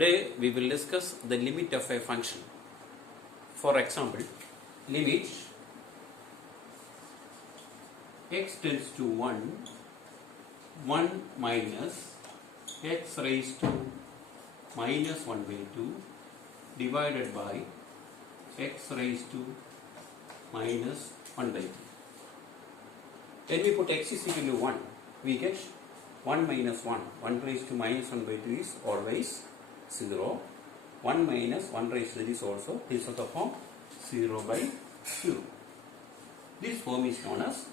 Today we will discuss the limit of a function. For example, limit x tends to 1, 1 minus x raised to minus 1 by 2 divided by x raised to minus 1 by 3. When we put x is equal to 1, we get 1 minus 1. 1 raised to minus 1 by 2 is always 0. 1 minus 1 raised to 3 is also this of the form 0 by 0. This form is known as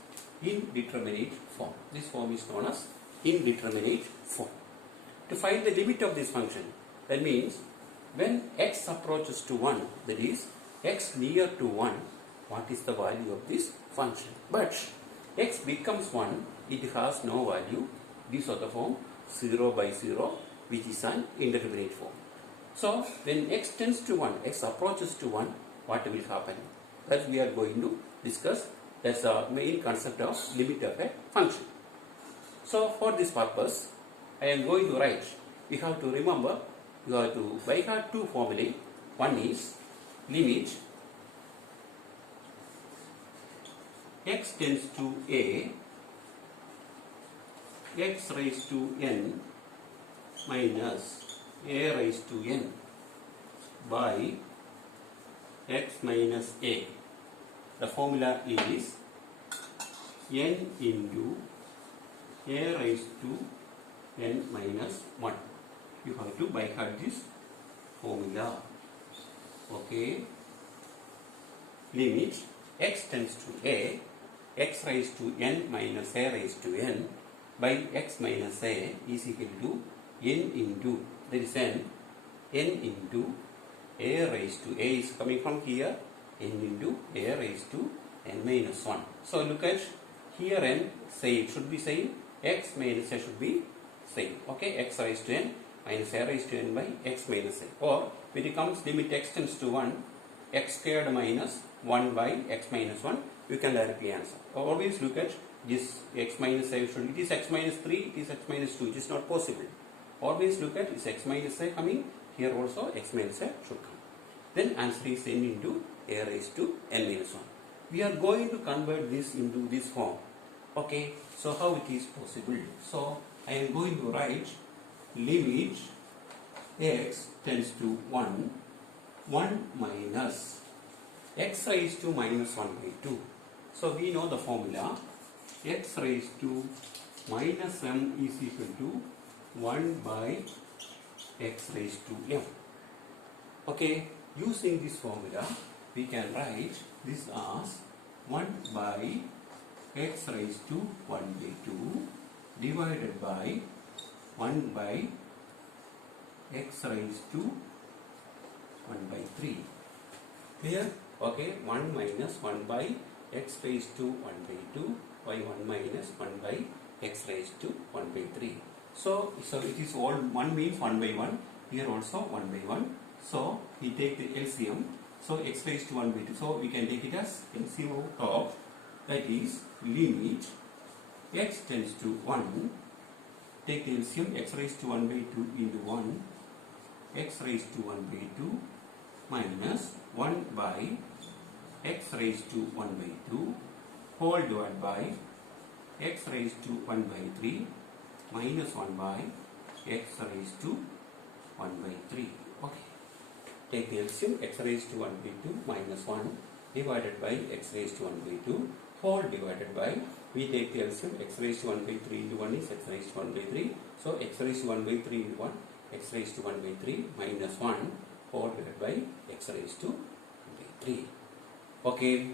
indeterminate form. This form is known as indeterminate form. To find the limit of this function, that means when x approaches to 1, that is x near to 1, what is the value of this function? But x becomes 1, it has no value. This of the form 0 by 0, which is an indeterminate form. So when x tends to 1, x approaches to 1, what will happen? That we are going to discuss. That's the main concept of limit of a function. So for this purpose, I am going to write, we have to remember, you have to by heart two formulae. One is limit x tends to a, x raised to n minus a raised to n by x minus a. The formula is n into a raised to n minus 1. You have to by heart this formula. Okay. Limit x tends to a, x raised to n minus a raised to n by x minus a is equal to n into, there is n into a raised to, a is coming from here, n into a raised to n minus 1. So look at here, n same should be same, x minus a should be same. Okay, x raised to n minus a raised to n by x minus a. Or when it comes limit x tends to 1, x squared minus 1 by x minus 1, you can directly answer. Always look at this x minus a should, it is x minus 3, it is x minus 2, it is not possible. Always look at is x minus a coming, here also x minus a should come. Then answer is n into a raised to n minus 1. We are going to convert this into this form. Okay, so how it is possible? So I am going to write limit x tends to 1, 1 minus x raised to minus 1 by 2. So we know the formula, x raised to minus m is equal to 1 by x raised to m. Okay, using this formula, we can write this as 1 by x raised to 1 by 2 divided by 1 by x raised to 1 by 3. Clear? Okay, 1 minus 1 by x raised to 1 by 2 by 1 minus 1 by x raised to 1 by 3. So it is all 1 means 1 by 1, here also 1 by 1. So we take the LCM, so x raised to 1 by 2, so we can take it as LCM of top, that is limit x tends to 1, take the LCM, x raised to 1 by 2 into 1, x raised to 1 by 2 minus 1 by x raised to 1 by 2 whole divided by x raised to 1 by 3 minus 1 by x raised to 1 by 3. Okay. Take the LCM, x raised to 1 by 2 minus 1 divided by x raised to 1 by 2 whole divided by, we take the LCM, x raised to 1 by 3 into 1 is x raised to 1 by 3. So x raised to 1 by 3 into 1, x raised to 1 by 3 minus 1 whole divided by x raised to 1 by 3. Okay.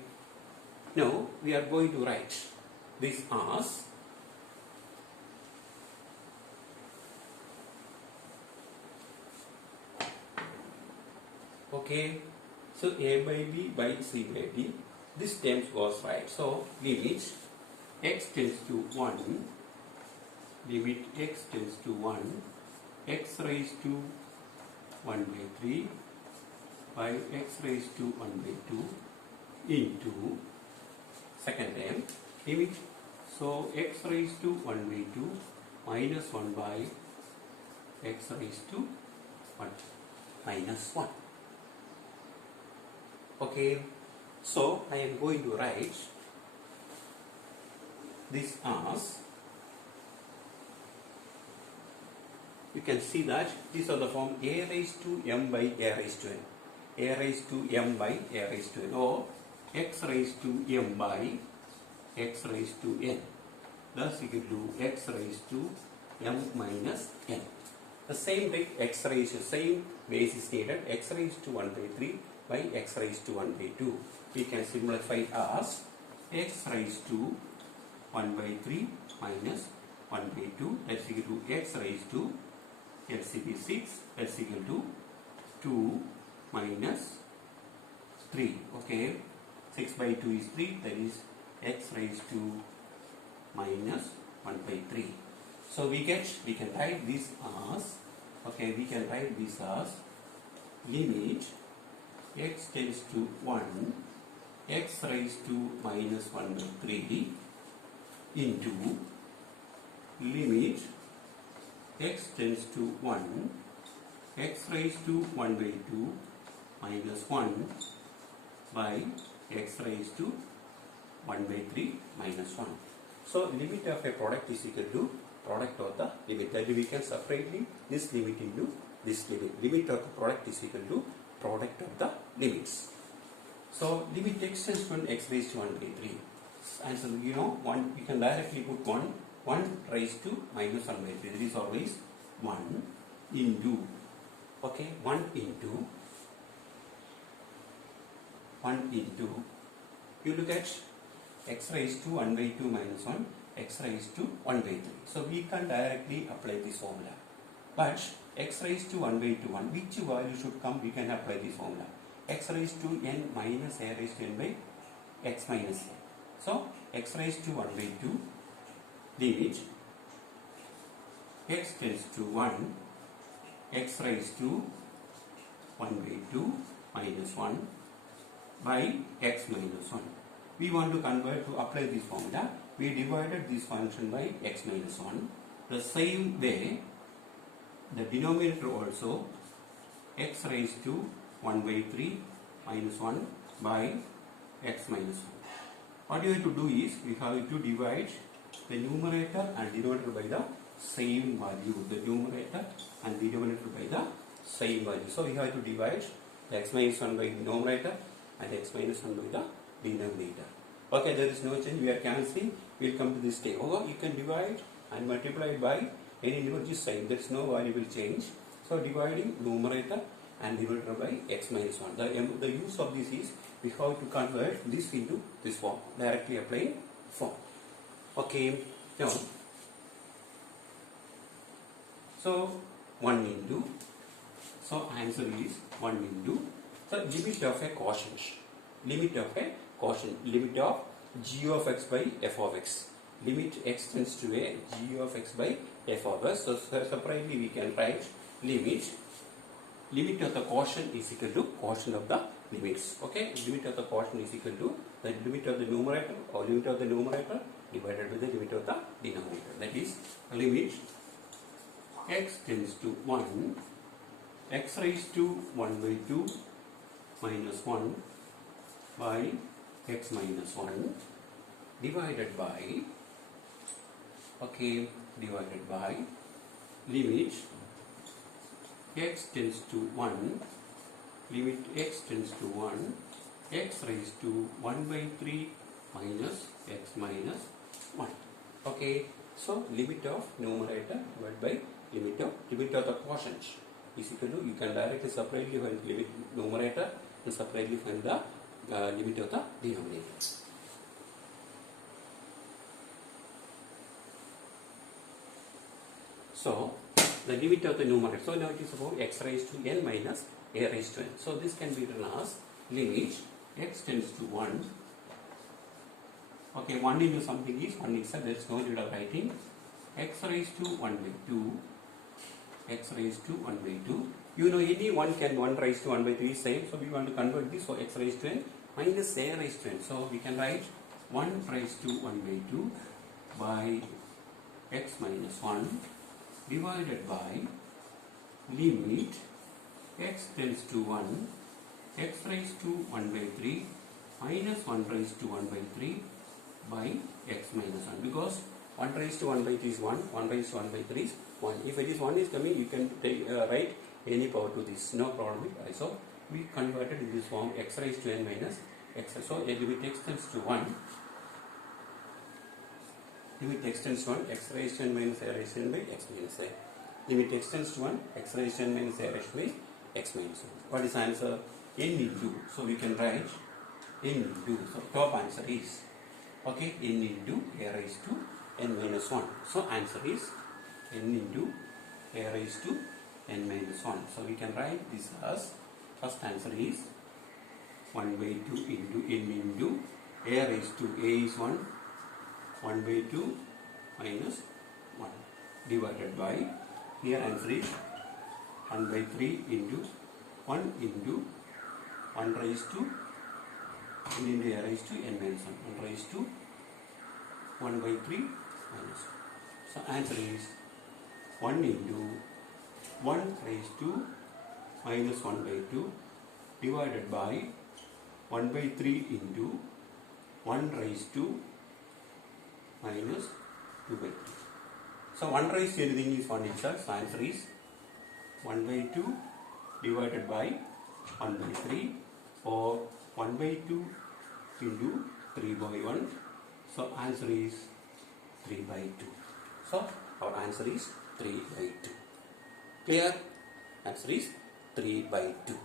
Now we are going to write this as okay. So a by b by c by d, this terms goes right. So limit x tends to 1, limit x tends to 1, x raised to 1 by 3 by x raised to 1 by 2 into second term limit. So x raised to 1 by 2 minus 1 by x raised to 1 minus 1. Okay, so I am going to write this as, you can see that these are the form a raised to m by a raised to n, a raised to m by a raised to n, or x raised to m by x raised to n, thus equal to x raised to m minus n. The same way x raised to, same base is needed, x raised to 1 by 3 by x raised to 1 by 2. We can simplify as x raised to 1 by 3 minus 1 by 2, that's equal to x raised to LCB 6, that's equal to 2 minus 3. Okay, 6 by 2 is 3, that is x raised to minus 1 by 3. So we can write this as, okay, we can write this as limit x tends to 1, x raised to minus 1 by 3 into limit x tends to 1, x raised to 1 by 2 minus 1 by x raised to 1 by 3 minus 1. So limit of a product is equal to product of the limit. That we can separately this limit into this limit. Limit of the product is equal to product of the limits. So limit x tends to 1, x raised to 1 by 3. And so you know, one we can directly put 1 raised to minus 1 by 3. This is always 1 into, okay, 1 into, you look at x raised to 1 by 2 minus 1, x raised to 1 by 3. So we can directly apply this formula. But x raised to 1 by 2, which value should come, we can apply this formula. X raised to n minus a raised to n by x minus a. So x raised to 1 by 2, limit x tends to 1, x raised to 1 by 2 minus 1 by x minus 1. We want to convert to apply this formula. We divided this function by x minus 1. The same way, the denominator also x raised to 1 by 3 minus 1 by x minus 1. What you have to do is, we have to divide the numerator and denominator by the same value. The numerator and denominator by the same value. So we have to divide the x minus 1 by the numerator and x minus 1 by the denominator. Okay, there is no change, we are cancelling, we will come to this stage. Or you can divide and multiply by any numeric sign, there is no variable change. So dividing numerator and denominator by x minus 1. The use of this is, we have to convert this into this form, directly applying form. Okay, now, so 1 into, so answer is 1 into, so limit of a quotient, limit of g of x by f of x, limit x tends to a g of x by f of x. So separately we can write limit of the quotient is equal to quotient of the limits. Okay, limit of the quotient is equal to the limit of the numerator or limit of the numerator divided by the limit of the denominator. That is limit x tends to 1, x raised to 1 by 2 minus 1 by x minus 1 divided by, okay, divided by limit x tends to 1, limit x tends to 1, x raised to 1 by 3 minus x minus 1. Okay, so limit of numerator divided by limit of the quotient is equal to, you can directly separately find limit numerator and separately find the limit of the denominator. So the limit of the numerator, so now it is about x raised to n minus a raised to n. So this can be written as limit x tends to 1. Okay, 1 into something is 1 itself, there is no need of writing. X raised to 1 by 2, x raised to 1 by 2. You know, any 1 raised to 1 by 3 is same, so we want to convert this, so x raised to n minus a raised to n. So we can write 1 raised to 1 by 2 by x minus 1 divided by limit x tends to 1, x raised to 1 by 3 minus 1 raised to 1 by 3 by x minus 1, because 1 raised to 1 by 3 is 1, 1 raised to 1 by 3 is 1. If it is 1 is coming, you can take, write any power to this, no problem. So we converted in this form x raised to n minus x. So limit x tends to 1, limit x tends to 1, x raised to n minus a raised to n by x minus a. Limit x tends to 1, x raised to n minus a raised by x minus 1. What is answer? N into. So we can write n into. So top answer is, okay, n into a raised to n minus 1. So answer is n into a raised to n minus 1. So we can write this as, first answer is 1 by 2 into n into a raised to a is 1, 1 by 2 minus 1 divided by, here answer is 1 by 3 into 1 into 1 raised to n into a raised to n minus 1, 1 raised to 1 by 3 minus 1. So answer is 1 into 1 raised to minus 1 by 2 divided by 1 by 3 into 1 raised to minus 2 by 3. So 1 raised to anything is 1 itself. So answer is 1 by 2 divided by 1 by 3, or 1 by 2 into 3 by 1. So answer is 3 by 2. So our answer is 3 by 2. Clear? Answer is 3 by 2.